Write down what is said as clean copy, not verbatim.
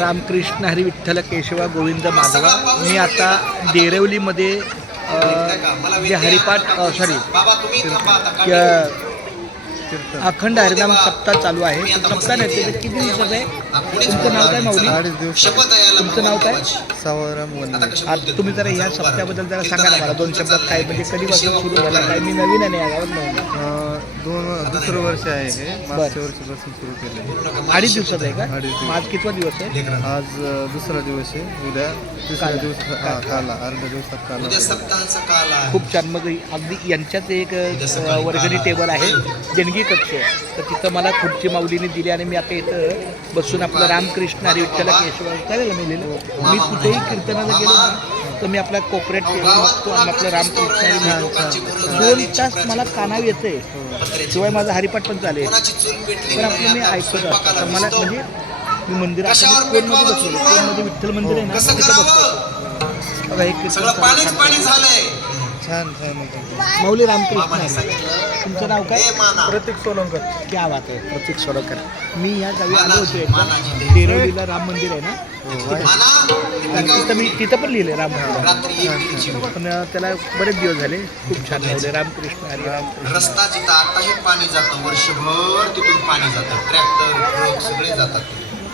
रामकृष्ण हरी विठ्ठल केशवा गोविंद माधवा. मी आता देरवलीमध्ये जे हरिपाठ अखंड हरिनाम सप्ताह चालू आहे. सप्ताह नाही ते किती दिवसाचं आहे? तुमचं नाव काय माऊली? 2.5 दिवस. तुमचं नाव काय? सावराम वनवे. आता तुम्ही जरा ह्या सप्त्याबद्दल जरा सांगा ना मला 2 शब्दात. काय म्हणजे कधीपासून सुरू झाला? काय मी नवीन आहे या गावात नवीन. दुसरं वर्ष आहे हे. मागच्या वर्षीपासून सुरू केलं. 2.5 दिवसाचं आहे का? 2.5 दिवस. आज कितवा दिवस आहे? आज दुसरा दिवस आहे. उद्या तिसऱ्या दिवस काला अर्ध्या दिवसात काला. खूप छान. मग अगदी यांच्यात एक वर्गणी टेबल आहे, देणगी कक्ष. तर तिथं मला खुर्ची माऊलीने दिली आणि मी आता इथं बसून आपलं रामकृष्ण हरी विठ्ठल केशव चालेल मी लिहिलं. मी कुठेही कीर्तनाला गेलो ना तर मी आपला कोपऱ्यात टेबल बघतो आणि आपलं रामकृष्ण हरी 2 तास मला कानावर येते. शिवाय माझा हरिपाठ पण चालेल पण आपलं मी ऐकत असतो. मला म्हणजे मी मंदिरात कोणमध्ये बसलो, कोणमध्ये विठ्ठल मंदिर आहे ना तिथं बसतो. बघा एक छान छान. माऊली रामकृष्ण. तुमचं नाव काय? प्रतीक सोलंकर. क्या बात आहे, प्रतीक सोलंकर. मी या गावी आलो होतो एकदा. देरवलीला राम मंदिर आहे ना, तिथं पण लिहिलं राम मंदिर. पण त्याला बरेच दिवस झाले. खूप छान लावले रामकृष्ण हरी रामकृष्ण. रस्ता जिथं आताही पाणी जातं, वर्षभर तिथून पाणी जातं, ट्रॅक्टर ट्रक सगळे जातात.